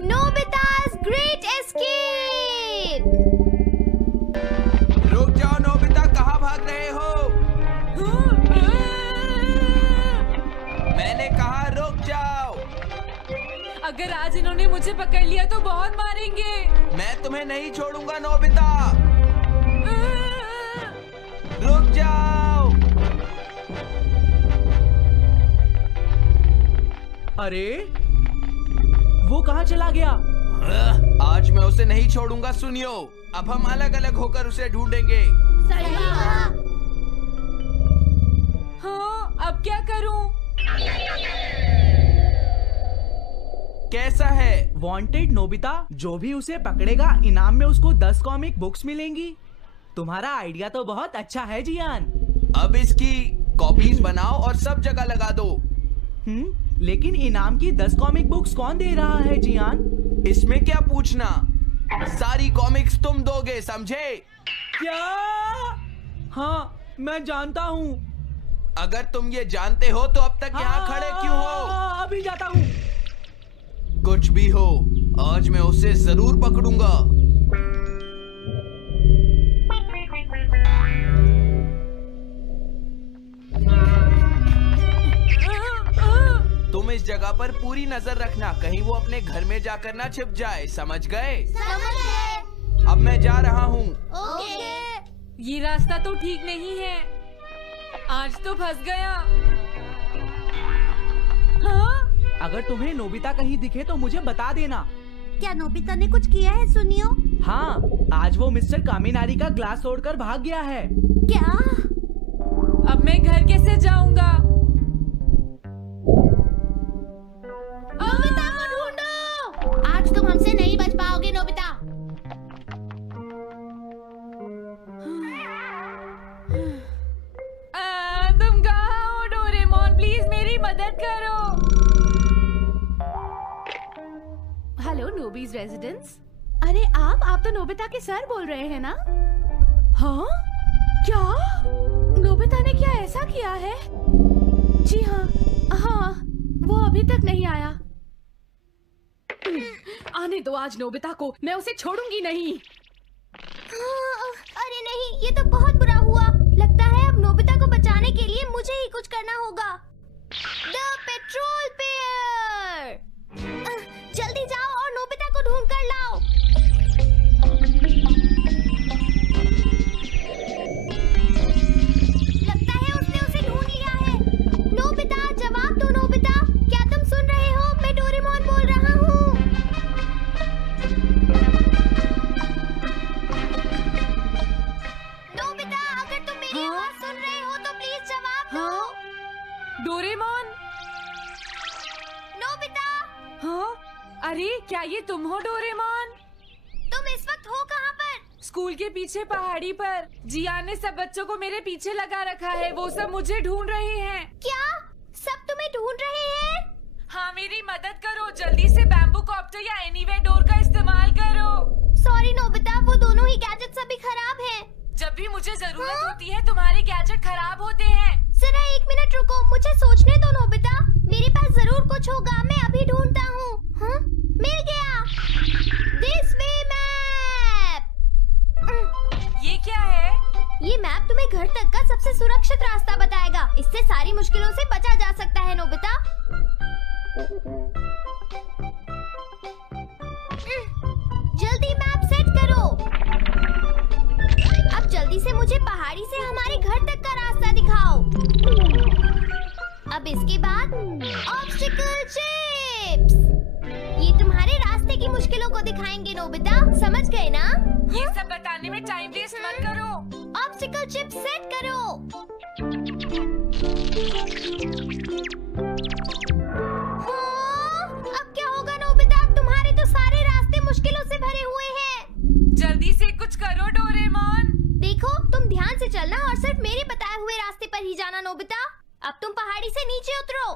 Nobita's great escape! रुक जाओ Nobita, कहाँ भाग रहे हो? मैंने कहा रुक जाओ। अगर आज इन्होंने मुझे पकड़ लिया तो बहुत मारेंगे। मैं तुम्हें नहीं छोड़ूंगा नोबिता, रुक जाओ। अरे वो कहाँ चला गया? आज मैं उसे नहीं छोड़ूंगा। सुनियो, अब हम अलग अलग होकर उसे ढूंढेंगे। सही कहा। हाँ, अब क्या करूं? कैसा है? वांटेड नोबिता, जो भी उसे पकड़ेगा इनाम में उसको 10 कॉमिक बुक्स मिलेंगी। तुम्हारा आइडिया तो बहुत अच्छा है जियान। अब इसकी कॉपीज बनाओ और सब जगह लगा दो। लेकिन इनाम की 10 कॉमिक बुक्स कौन दे रहा है जियान? इसमें क्या पूछना, सारी कॉमिक्स तुम दोगे, समझे? क्या? हाँ, मैं जानता हूँ। अगर तुम ये जानते हो तो अब तक यहाँ खड़े क्यों हो? अभी जाता हूँ। कुछ भी हो, आज मैं उसे जरूर पकड़ूंगा। तुम इस जगह पर पूरी नजर रखना, कहीं वो अपने घर में जाकर ना छिप जाए, समझ गए? समझ गए। अब मैं जा रहा हूँ। ओके। ये रास्ता तो ठीक नहीं है। आज तो फंस गया। हाँ? अगर तुम्हें नोबिता कहीं दिखे तो मुझे बता देना। क्या नोबिता ने कुछ किया है सुनियो? हाँ, आज वो मिस्टर कामिनारी का ग्लास तोड़कर भाग गया है। क्या? अब मैं घर कैसे जाऊंगा? नोबिता को ढूंढो। आज तुम हमसे नहीं बच पाओगे नोबिता। तुम कहाँ हो डोरेमोन? प्लीज मेरी मदद करो। Hello Nobi's residence. अरे आप तो नोबिता के सर बोल रहे हैं ना? हाँ? क्या? नोबिता ने क्या ऐसा किया है? जी हाँ, वो अभी तक नहीं आया। आने दो आज नोबिता को, मैं उसे छोड़ूंगी नहीं। अरे नहीं, ये तो बहुत बुरा हुआ। लगता है अब नोबिता को बचाने के लिए मुझे ही कुछ करना होगा। The petrol pair! जल्दी जाओ और नोबिता को ढूंढ कर लाओ। लगता है उसने उसे ढूंढ लिया है। नोबिता, जवाब दो नोबिता। क्या तुम सुन रहे हो? मैं डोरेमोन बोल रहा हूँ। नोबिता, अगर तुम मेरी आवाज सुन रहे हो तो प्लीज जवाब दो। डोरेमोन? नोबिता, हाँ? अरे क्या ये तुम हो डोरेमोन? तुम इस वक्त हो कहाँ पर? स्कूल के पीछे पहाड़ी पर। जियान ने सब बच्चों को मेरे पीछे लगा रखा है। वो सब मुझे ढूंढ रहे हैं। क्या? सब तुम्हें ढूंढ रहे हैं? हाँ, मेरी मदद करो। जल्दी से बैम्बू कॉप्टर या एनीवेयर डोर का इस्तेमाल करो। सॉरी नोबिता, वो दोनों ही गैजेट्स अभी खराब हैं। जब भी मुझे जरूरत होती है तुम्हारे गैजेट खराब होते हैं। जरा 1 मिनट रुको, मुझे सोचने दो नोबिता। मेरे पास जरूर कुछ होगा, मैं अभी ढूंढता हूँ। हाँ? मिल गया। This way map. ये क्या है? ये मैप तुम्हें घर तक का सबसे सुरक्षित रास्ता बताएगा। इससे सारी मुश्किलों से बचा जा सकता है नोबिता। जल्दी मैप सेट करो। अब जल्दी से मुझे पहाड़ी से हमारे घर तक का रास्ता दिखाओ। अब इसके बाद ऑब्स्टिकल चिप्स। ये तुम्हारे रास्ते की मुश्किलों को दिखाएंगे नोबिता, समझ गए ना? ये सब बताने में टाइम वेस्ट मत करो। ऑब्स्टिकल चिप्स सेट करो। हाँ, अब क्या होगा नोबिता? तुम्हारे तो सारे रास्ते मुश्किलों से भरे हुए हैं। जल्दी से कुछ करो डोरेमोन। देखो, तुम ध्यान से चलना और सिर्फ मेरे बताए हुए रास्ते पर ही जाना नोबिता। अब तुम पहाड़ी से नीचे उतरो।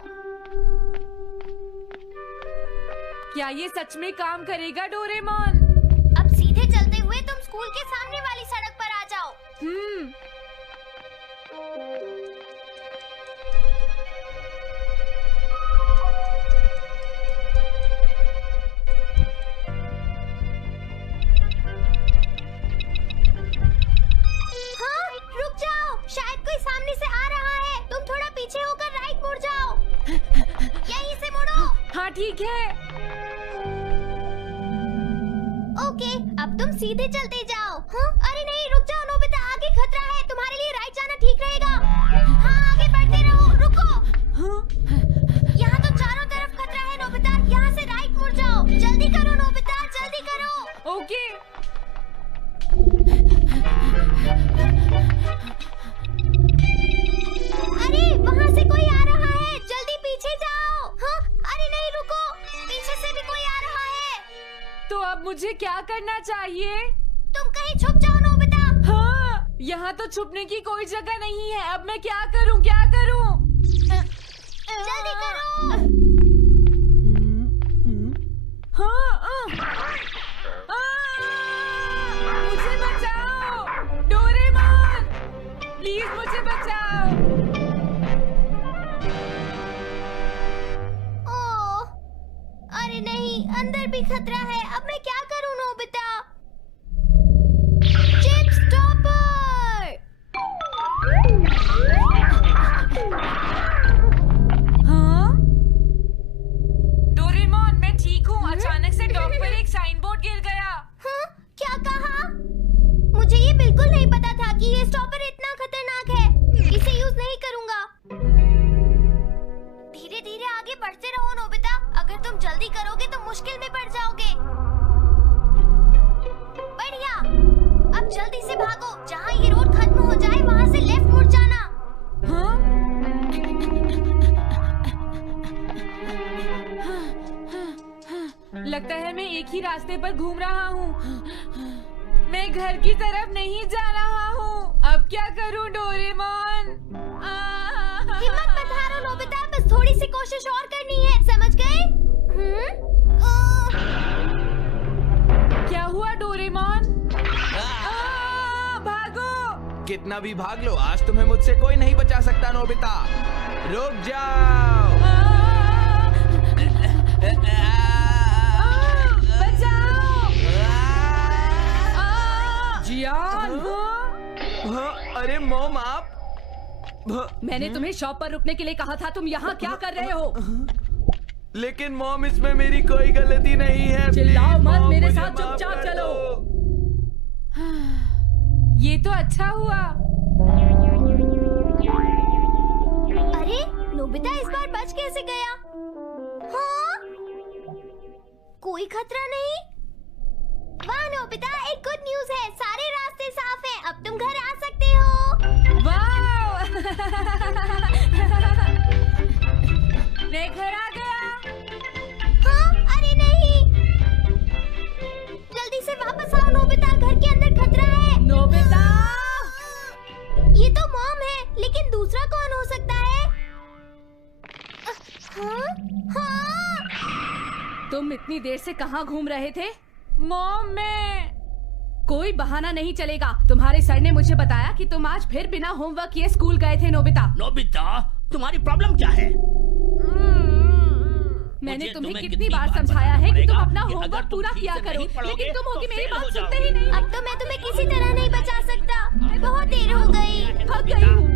क्या ये सच में काम करेगा डोरेमोन? अब सीधे चलते हुए तुम स्कूल के सामने वाली सड़क पर आ जाओ। ठीक है। ओके, अब तुम सीधे चलते जाओ। हाँ? अरे नहीं, रुक जाओ नोबिता, आगे खतरा है, तुम्हारे लिए राइट जाना ठीक रहेगा। हाँ, आगे बढ़ते रहो, रुको। यहाँ तो चारों तरफ खतरा है नोबिता, यहाँ से राइट मुड़ जाओ। जल्दी करो नोबिता, जल्दी करो। ओके। अरे वहाँ से कोई आ रहा है, जल्दी पीछे जाओ। हाँ? अरे नहीं, रुको, पीछे से भी कोई आ रहा है। तो अब मुझे क्या करना चाहिए? तुम कहीं छुप जाओ नोबिता। हाँ, यहाँ तो छुपने की कोई जगह नहीं है। अब मैं क्या करूँ, क्या करूँ? जल्दी करो। मुझे बचाओ, डोरेमोन, प्लीज मुझे बचाओ। ओह, अरे नहीं, अंदर भी खतरा है। अब मैं क्या करूं नोबिता? Chip stopper! हाँ? डोरेमोन, मैं ठीक हूँ। अचानक से डॉक पर एक साइन बोर्ड गिर गया। हाँ? क्या कहा? मुझे ये बिल्कुल नहीं पता था कि ये स्टॉपर इतना खतरनाक है। इसे यूज नहीं करूंगा। धीरे धीरे आगे बढ़ते रहो नोबिता। अगर तुम जल्दी करोगे तो मुश्किल में पड़ जाओगे। बढ़िया। अब जल्दी से भागो। जहाँ ये रोड खत्म हो जाए वहाँ से लेफ्ट मुड़ जाना। हाँ? लगता है मैं एक ही रास्ते पर घूम रहा हूँ। मैं घर की तरफ नहीं जा रहा हूँ। अब क्या करूँ डोरेमोन? हिम्मत मत हारो नोबिता, बस थोड़ी सी कोशिश और करनी है, समझ गए? क्या हुआ डोरेमोन? भागो! कितना भी भाग लो, आज तुम्हें मुझसे कोई नहीं बचा सकता नोबिता। रुक जाओ। बचाओ! जियान! अरे मॉम, आप मैंने तुम्हें शॉप पर रुकने के लिए कहा था, तुम यहाँ क्या कर रहे हो? लेकिन मॉम, इसमें मेरी कोई गलती नहीं है। चिल्लाओ प्लीज, मत, मॉम, मेरे मुझे साथ माफ चुपचाप कर चलो। दो। ये तो अच्छा हुआ। अरे नोबिता इस बार बच कैसे गया? हाँ? कोई खतरा नहीं? वाह नोबिता, एक गुड न्यूज़ है, सारे रास्ते साफ हैं, अब तुम घर आ सकते हो। वाव! मैं घर आ गया। हाँ? अरे नहीं, जल्दी से वापस आओ नोबिता, घर के अंदर खतरा है। नोबिता! ये तो मॉम है, लेकिन दूसरा कौन हो सकता है? हाँ? हाँ? तुम इतनी देर से कहाँ घूम रहे थे? मॉम, मैं कोई बहाना नहीं चलेगा। तुम्हारे सर ने मुझे बताया कि तुम आज फिर बिना होमवर्क किए स्कूल गए थे नोबिता। नोबिता, तुम्हारी प्रॉब्लम क्या है? मैंने मुझे तुम्हें तुम्हें कितनी बार समझाया है कि तुम अपना होमवर्क पूरा किया ठीक से करो, नहीं पढ़ोगे, लेकिन तुम हो कि तो मेरी फेल हो बात सुनते जाओगे। ही नहीं। अब तो मैं तुम्हें किसी तरह नहीं बचा सकता, बहुत देर हो गई। थक गई हूँ।